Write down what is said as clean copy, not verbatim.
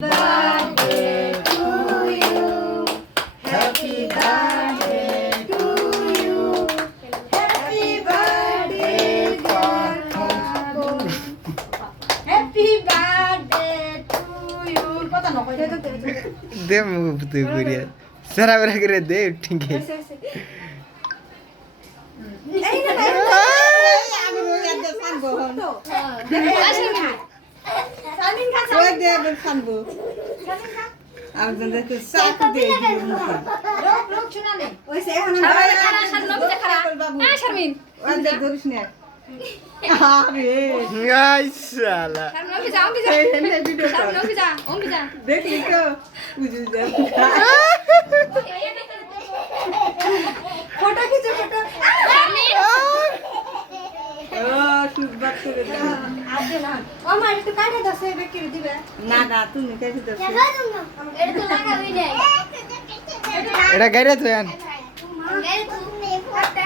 birthday to you. Happy birthday to you. Happy birthday for Babu. Happy birthday to you. কথা না কইলে তো দে মুখ তুই করিয়া সারা বেলা করে দে ঠিকই এই না আমি রোজ একটা খানবো আসেন না সামিন খা ওই দে আবার খানবো আমি তো সাথ দিয়ে দিই লোক লোক শুনা নেই ওই সে এখন সবাই খারা সামনে পিছে খারা হ্যাঁ শারমিন ওই দে ধরিস না আরে আই শালা সামনে পিছে যাও পিছে এই হেলে ভিডিও সামনে পিছে যা ওম পিছে দেখলি তো বুঝু যা ফটো খিচো ফটো শারমিন ও সুবাত করে দে আজে না ও মা একটু কাটে দাও সে বেকে দিবে না না তুমি কেটে দাও এটা তো লাগাবি নাই এটা গাইরা তুই আন এটা তুমি ফটো